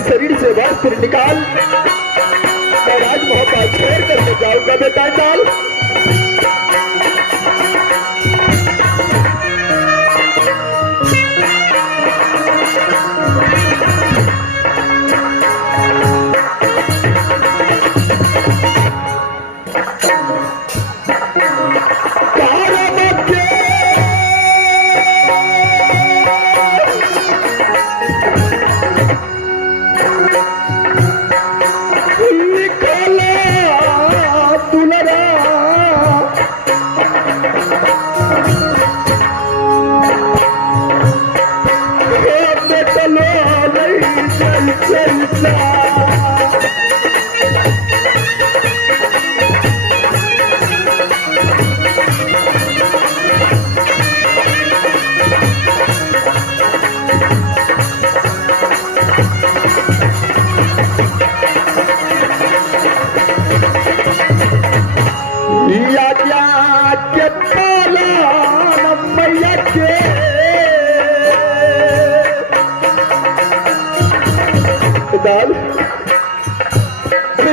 शरीर से वस्त्र निकाल, मैं राजमहल का छोड़ करके जाऊंगा बेटा चाल।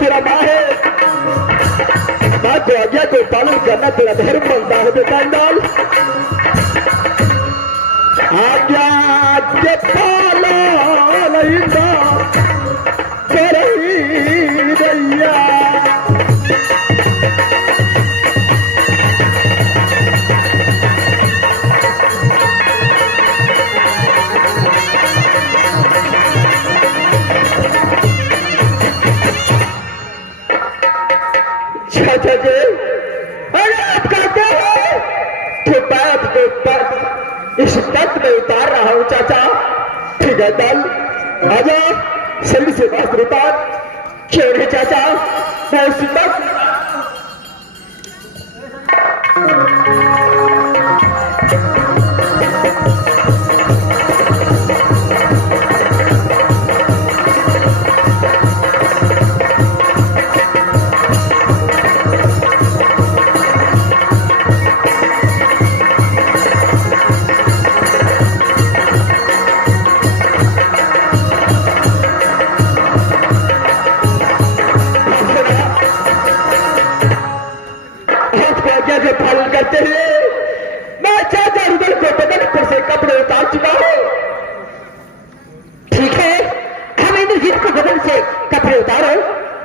तेरा माँ है, माँ को आज्ञा को पालन करना तेरा धर्म बनता है बेटा डाल। आज्ञा के पालन कर ही रैया। चाचा जी, अरे आप कहते हो तो बात को पद इस पद में उतार रहा हूं चाचा। ठीक है दल, आजा शरीर से वस्त्र उतार। क्यों नहीं चाचा, मैं इस वक्त पालन करते हुए मैं चाचा रुदल को बदन पर से कपड़े उतार चुका हूं। ठीक है, हम इंद्रजीत को बदन से कपड़े उतारो,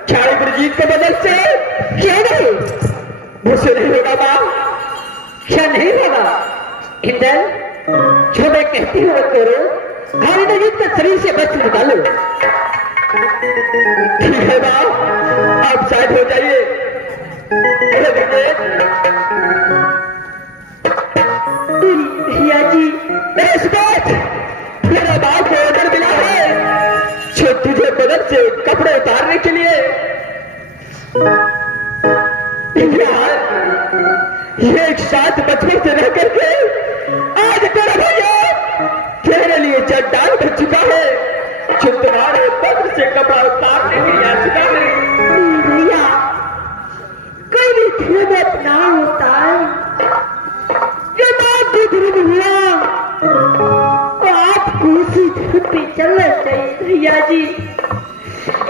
छाड़ी इंद्रजीत को बदन से। क्यों नहीं, मुझसे नहीं होगा मां, क्या नहीं होगा इंद्र? जो मैं कहती हूँ करो, हम इंद्रजीत का शरीर से वस्त्र निकालो। ठीक है मां, आप शायद हो जाइए। भैया जी, मेरा बाप को ऑर्डर मिला है जो तुझे बदन से कपड़े उतारने के लिए। ये एक साथ बचपन से रह करके आज तेरा भैया तेरे लिए चट्टान बन चुका है जो तुम्हारे बदन से कपड़ा उतारने के लिए आ चुका है। भैया, कोई भी खेदत ना होता है, जो बात बुजुर्ग हुआ तो आपको उसी धर्म पे चलना चाहिए भैया जी।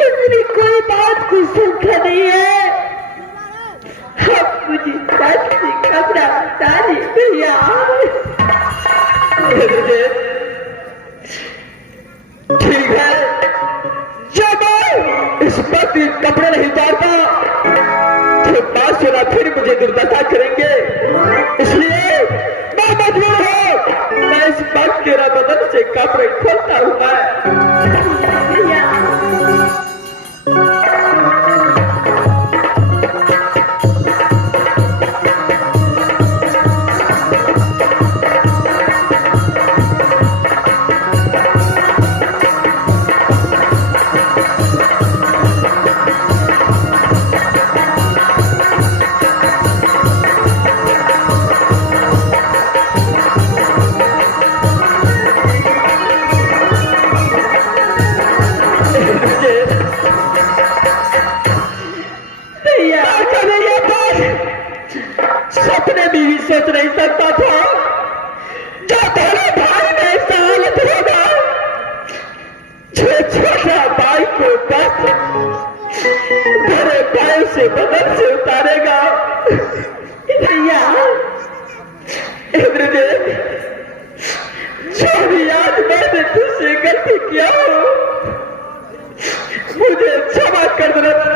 इसमें कोई बात को सूखा नहीं है। आप मुझे बस से कपड़ा उतारिए भैया। ठीक है, जब इस पर कपड़े नहीं उतारता तो पास होना फिर मुझे दुर्दशा करेंगे। इसलिए मैं मजबूर हूं, मैं इस वक्त तेरा बदन से कपड़े खोलता हूं। सपने में भी सोच नहीं सकता था जो तेरे भाई में ऐसा हालत होगा, जो छोटा भाई को बस तेरे भाई से बदल से उतारेगा। भैया इंद्रदेव, जो भी आज मैंने तुझसे गलती किया हो मुझे क्षमा कर देना।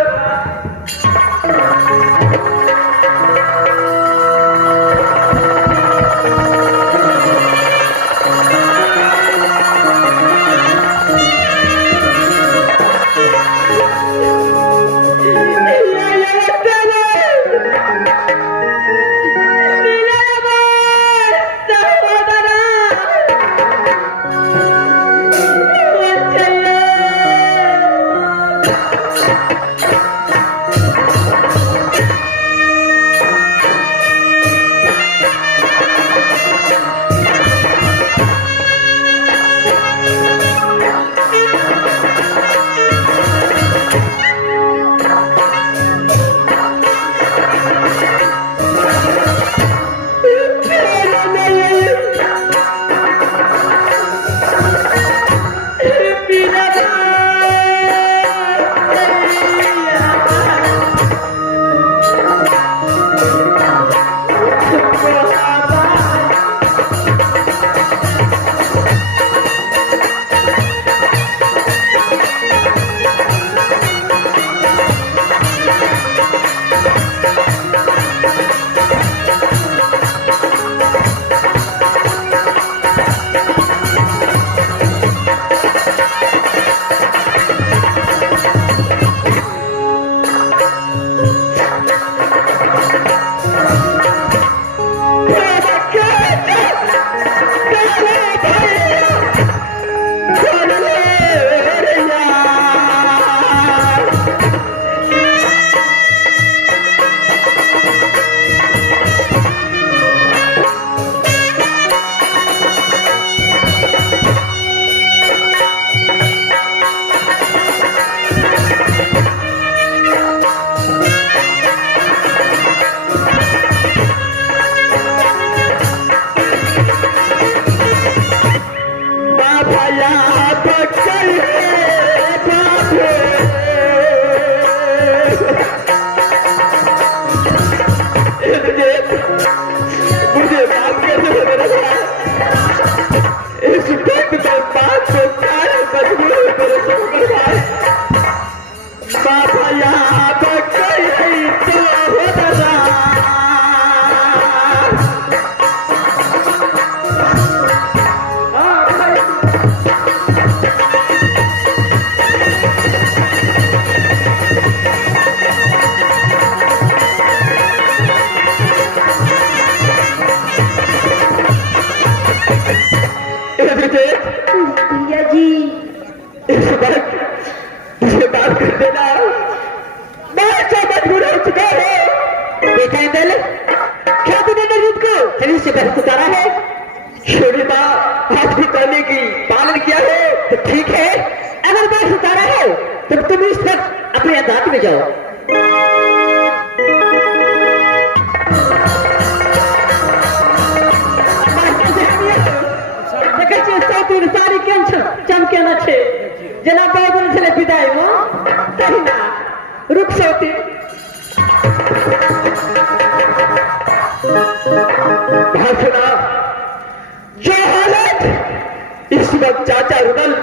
जो हालत इस वक्त चाचा रुदल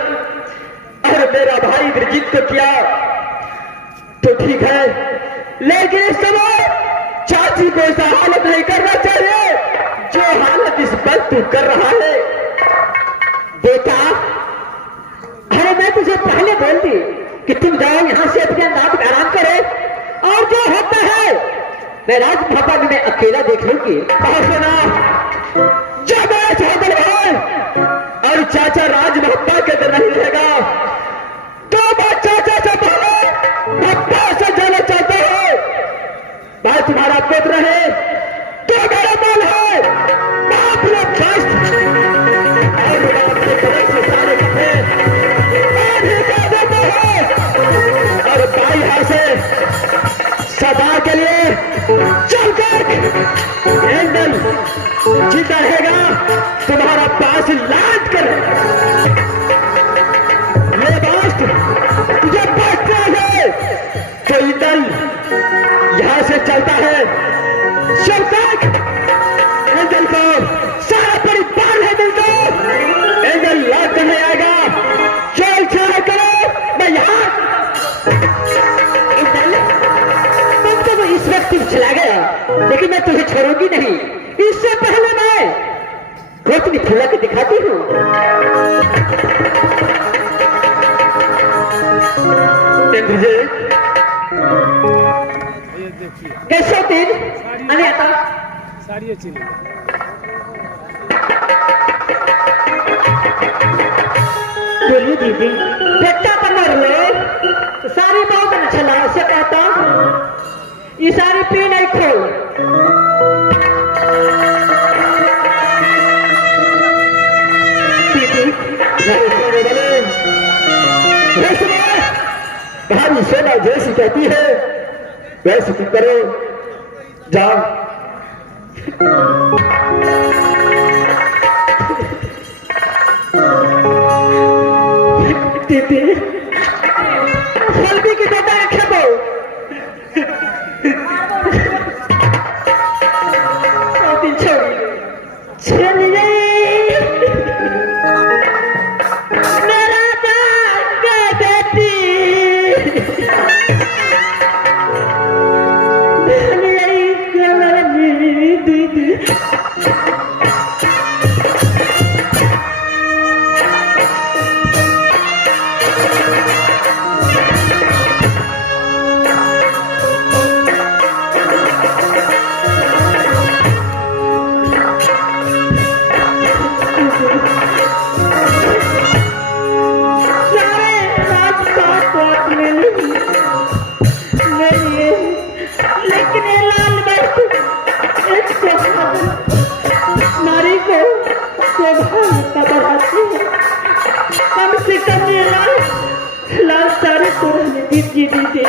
और मेरा भाई ब्रजित को किया तो ठीक है, लेकिन इस समय चाची को ऐसा हालत नहीं करना चाहिए जो हालत इस वक्त तू कर रहा है। बेटा, अरे मैं तुझे पहले बोल दी कि तुम जाओ यहां से अपने नाम आराम करे, और जो होता है मैं राज भवन में अकेला देख लूंगी। सुना, जब मैं छोटे भाई और चाचा राज भप्पा के अंदर नहीं रहेगा तो मैं चाचा से पहले भप्पा से जाना चाहता हूं। भाई तुम्हारा पुत्र है तो मेरा मन है, बाप लोग कष्ट और आपके तरफ से सारे कपड़े और देता है, और भाई यहां से सदा के लिए चल कर देख एंगल जीता रहेगा तुम्हारा पास लाद कर ये बात तुझे बचना है कोई दल यहां से चलता है जब तक एंगल को सारा परिवार है मिल दो एंगल लाद करने आएगा चल चल करो मैं यहां तुम तो इस वक्त चला गया लेकिन मैं तुझे छोड़ूंगी नहीं इससे पहले मैं गोतनी फुला के दिखाती हूँ कैसे दिन आने आता सारी अच्छी बोलिए दीदी बेटा कमर ले तो सारी बहुत अच्छा लगा उससे कहता ये सारी पी नहीं खोल भारी सोना जैसी कहती है वैसे तुम करो जाओ दीदी फलबी की बेटा रखे दो छोड़िए मेरा बेटी दीदी नारी को कम से कम लाल सारे को रहने दीजिए दीदी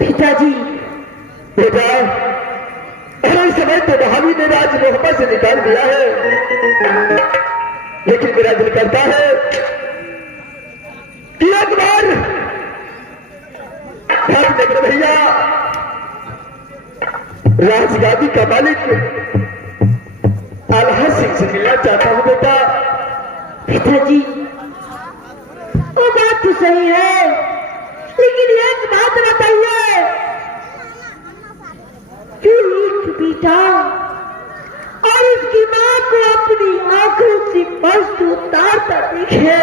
पिताजी बेटा अरे समय तो भाभी ने आज मोहब्बत से निकाल दिया है लेकिन मेरा दिल करता है कि एक बार नगर भैया राजगादी का मालिक आल्हा सिंह से मिलना चाहता हूं बेटा पिताजी वो बात तो सही है लेकिन एक बात बताइए कि एक बेटा और उसकी मां को अपनी आंखों से वस्तु उतारता दिखे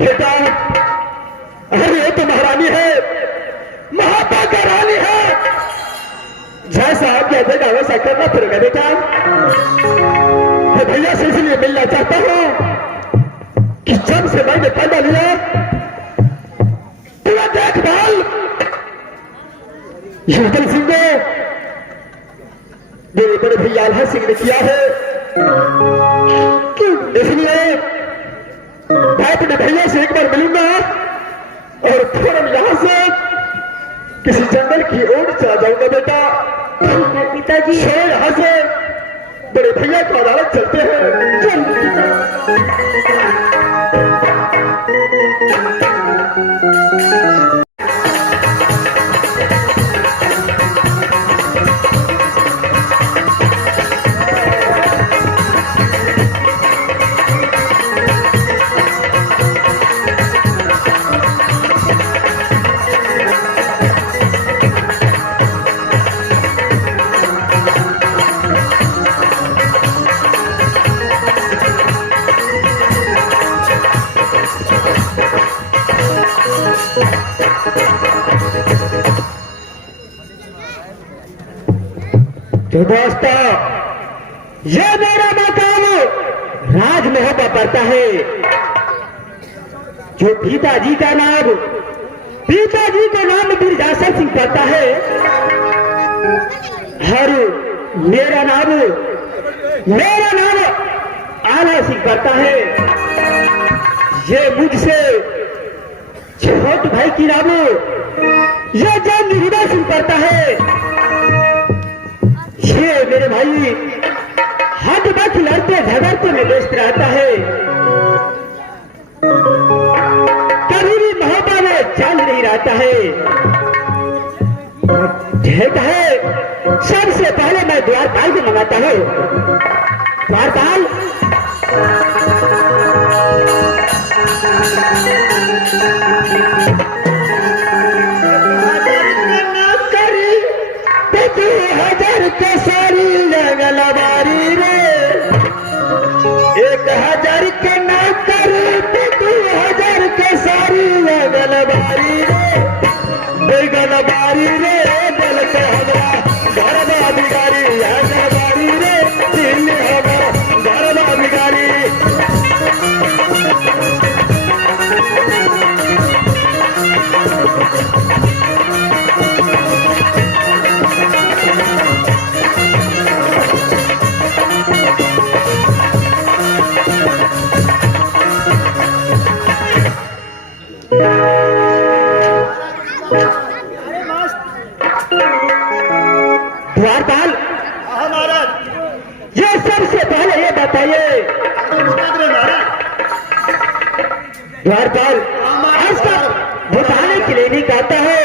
बेटा अरे ये तो महारानी है महाभागा रानी है जैसा आप कहते हैं वैसा करना पड़ेगा बेटा भैया से इसलिए मिलना चाहता हूं कि जब से मैंने पैदा लिया पूरा देखभाल युवतल सिंह ने मेरे बड़े भैया आल्हा सिंह ने किया है इसलिए मैं अपने भैया से एक बार मिलूंगा और फौरन यहाँ से किसी जंगल की ओर चला जाऊंगा बेटा। पिताजी चलो यहाँ से बड़े भैया को अदालत चलते हैं। तो दोस्तों, ये मेरा मकान राजमहल का पड़ता है। जो पिताजी का नाम बिरजासर सिंह पड़ता है और मेरा नाम आला सिंह पड़ता है। ये मुझसे छोटे भाई की नाम ये जन हृदय सिंह पड़ता है। ये मेरे भाई हद वक्त लड़ते झगड़ते में व्यस्त रहता है, कभी भी मोहब्बत में चल नहीं रहता है। ठीक है, सबसे पहले मैं द्वारपाल को मंगाता हूँ। द्वारपाल, के सारी जंगलबारी रे 1000 के नौकर 2000 के सारी जंगलबारी रे दिल के हमरा घरवा बिगाड़ी जंगलबारी रे दिल हमरा घरवा बिगाड़ी। द्वारपाल, ये सबसे पहले ये बताइए द्वारपाल, आज तक बताने के लिए नहीं कहता हो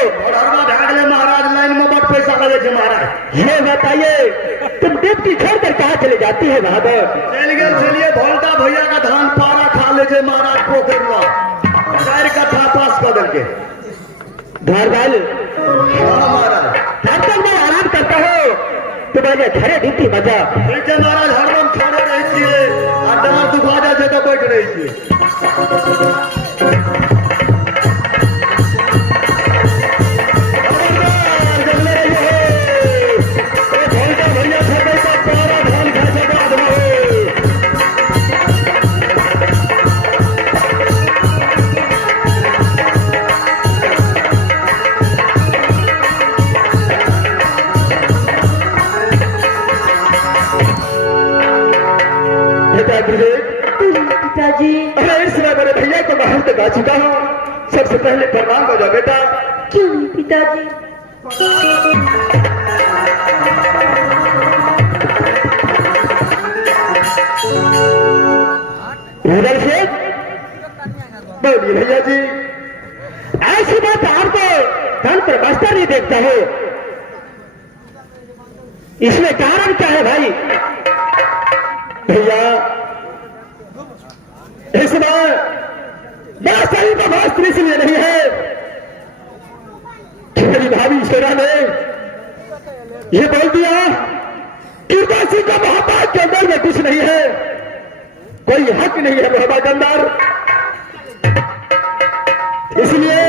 महाराज लाइन में बहुत पैसा लगे महाराज। ये बताइए तुम डिप्टी छोड़कर कहाँ चले जाती है बहादुर? चलिए भोलता भैया का धान पारा खा ले महाराज पोखरवा 4 कट्ठा पास कर दल के। द्वारपाल, महाराज तब तक मैं आराम करता हूँ, तुम्हारे घरे ड्यूटी बजा। ठीक है महाराज, हरदम खड़े रहिए और डर दुखा जाए तो बैठ रहिए। पिताजी, अरे इस समय मेरे भैया को बाहर तक आ चुका हूँ। सबसे पहले प्रणाम हो जाओ बेटा। क्यों नहीं पिताजी? उधर से बोलिए भैया जी, ऐसी बात आपको धन पर बस्तर नहीं देखता है, इसमें कारण क्या है भाई? भैया इस बार मैं सही बर्दाश्त इसलिए नहीं है कि मेरी भाभी ईश्वरा ने ये बोल दिया कि उदासी का मोहब्बत के अंदर में कुछ नहीं है, कोई हक नहीं है मोहब्बत के अंदर। इसलिए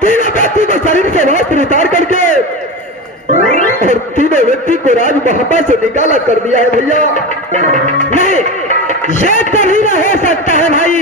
तीनों व्यक्ति को शरीर से वस्त्र उतार करके और तीनों व्यक्ति को राज मोहब्बत से निकाला कर दिया है भैया। नहीं, ये कभी ना हो सकता है भाई।